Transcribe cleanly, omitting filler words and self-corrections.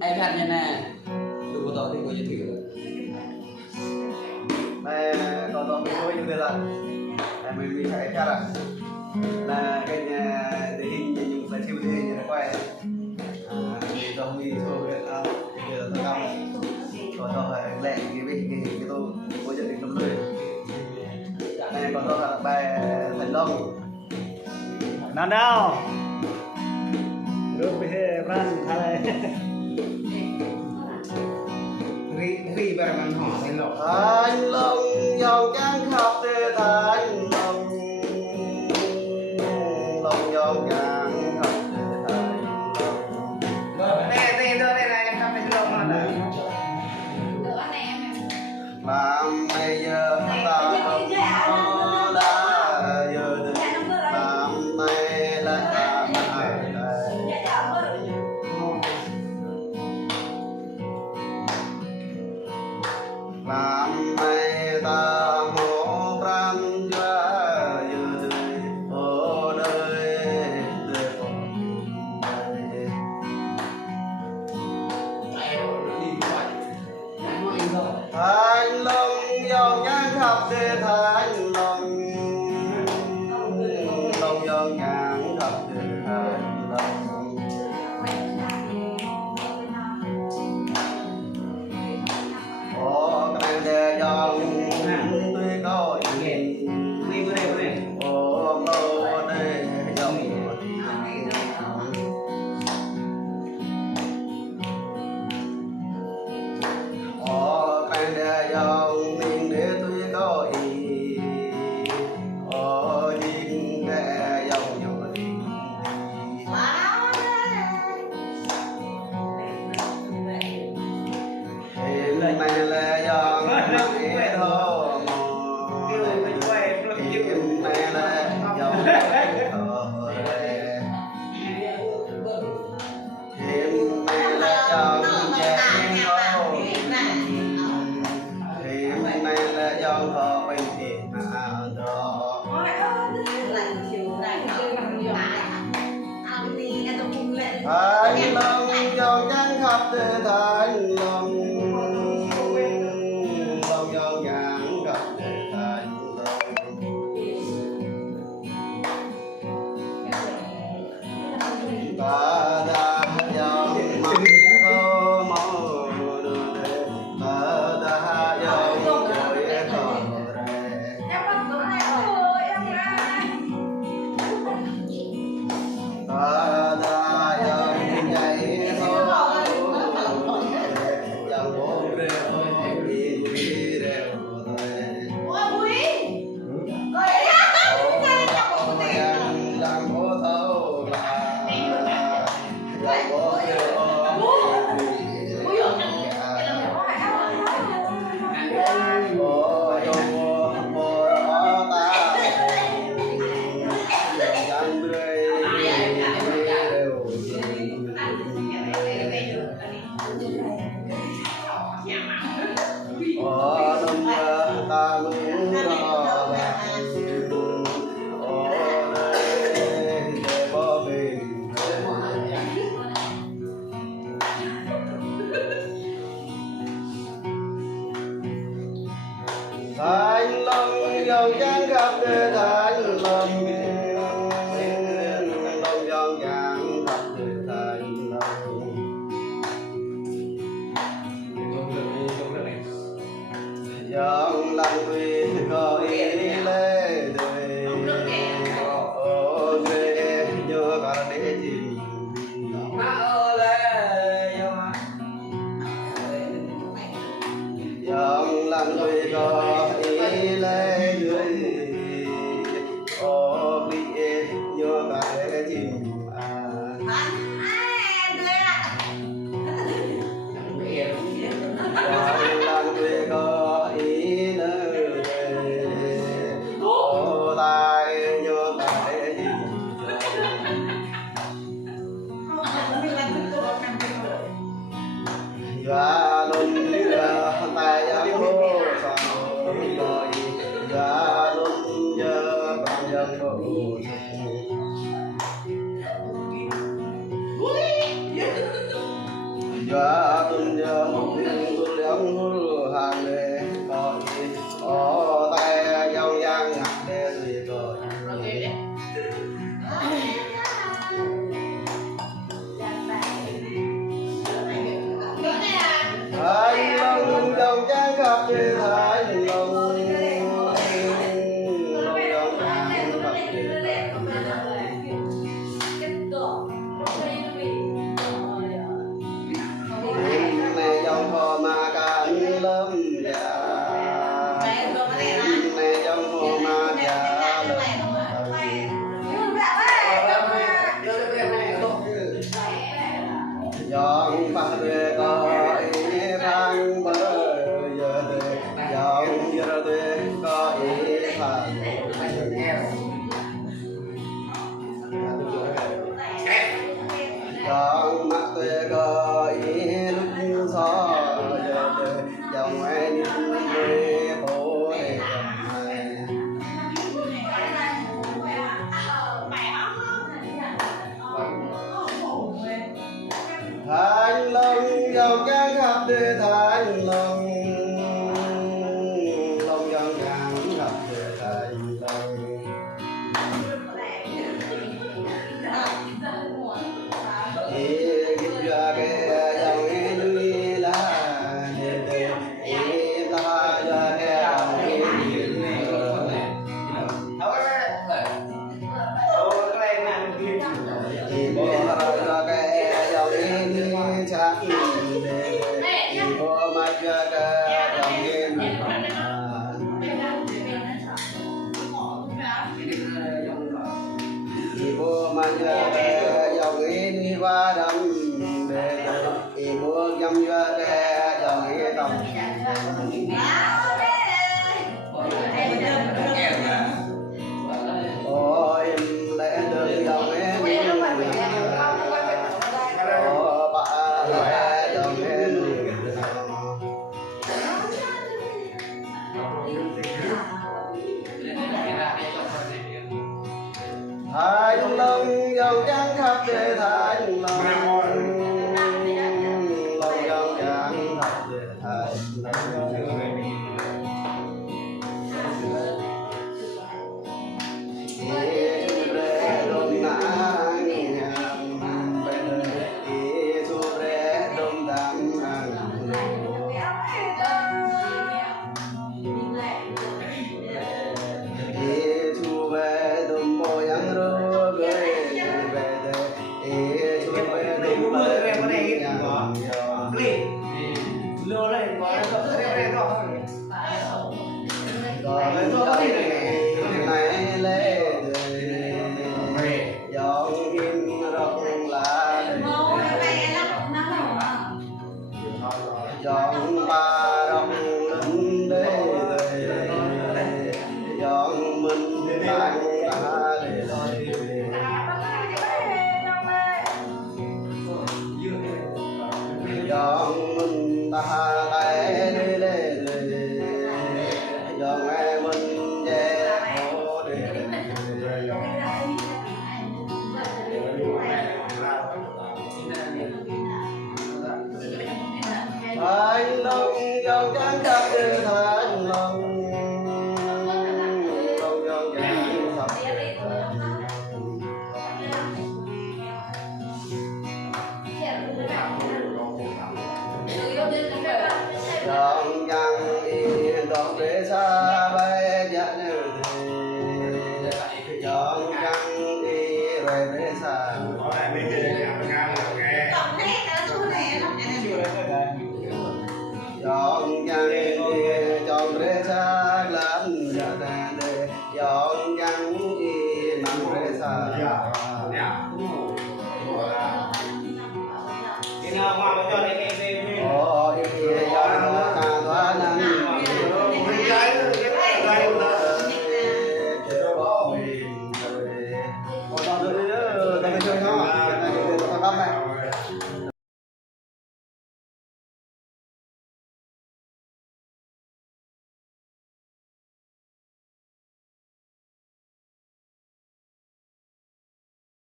Em khăn như nè, đừng có tỏ thì có gì thử. Này còn tỏ tôi như thế là mình phải khăn à? Là cái tình hình nhìn phải chịu tình hình nó quay. Thì do mình thôi bây giờ tôi cong còn do phải lẹ cái tôi có dự định năm mươi. Này còn do là bài thành long. Nào đâu? Lúc bây run thay. Ri bà mình hỏi thành lộc. Thành long dòng trắng khắp thế thành long. Long dòng trắng khắp thế thành long. Đây này em thăm thành lộc mà. Làm bây giờ ta không có đã giờ được làm nay là làm ai đây làm nay ta ngộ răn ra giờ đời ở đây để còn đây thành long dòng nhang khắp thế thành long long dòng nhang khắp thế thành long ô cái đề dòng tuy có gì ô lô đề dòng ô cái đề dòng mình để tuy có gì ô nhìn cái dòng nhỏ đi thì mày là dòng mẹ thô thì mẹ là dòng thì mẹ là dòng trẻ thô thì mẹ là dòng thọ bình thì nào đó thành long dòng trắng khắp thế thành long long dòng trắng khắp thế thành long ta đã dòng mặt thô màu đời ta đã dòng trời thọ ta đã dòng chạy thô dòng bốn rêu đi rêu dòng phố thâu là dòng phố thành long dòng trắng khắp thế thành long long dòng trắng khắp thế thành long dòng lăng tuy có ý lê đời ô ghê nhớ cả để tìm dòng lăng tuy có ý lê người ô ghê nhớ cả để tìm dòng lăng tuy có ý nơi ô tai nhớ cả để tìm và luôn tay áo son rồi và luôn giờ bằng dân và tuân giờ một tiếng tuân liang hul hàng đề có gì ở tay dòng giang ngặt đề gì có Thái Long dòng trang khắp thế Thái Long dòng trang khắp thế này dòng phò ma can lâm dạ này dòng phò ma dạ dòng phát về có ý thang bờ giờ về dòng giờ về có ý thang dòng mắt về có ý lúc gió giờ về dòng anh về phố để Thanh Long dòng trang khắp thế Thanh Long Long dòng trang khắp thế Thanh Long Ý ghi ra cái dòng ý nuôi là đề đề Ý ta ra cái dòng ý Ý bố ra cái dòng ý nuôi chắc đề Ý bố mạch ra cái dòng ý nuôi Ý bố mạch ra cái dòng ý nuôi qua đâm đề Ý bố dâm ra cái dòng ý tầm Ôi lẽ được dòng ý Ồ bà lẽ dòng ý Thanh Long dòng trắng khắp thế Thanh Long Long dòng trắng khắp thế Thanh Long dòng ba đồng đứng đây dòng mình đang ta để dòng mình ta tay đi lên dòng em mình về phố để Thanh Long dòng trắng khắp thế Thanh Long Long dòng trắng khắp thế dòng trắng yên đón về xa bay dạ như thế dòng trắng đi rồi về xa dòng trắng đi trong rễ xa lắm dạ đề dòng trắng đi nằm rễ xa Ôi dòng ca thoa nắng Hãy subscribe cho kênh Ghiền Mì Gõ để không bỏ lỡ những video hấp dẫn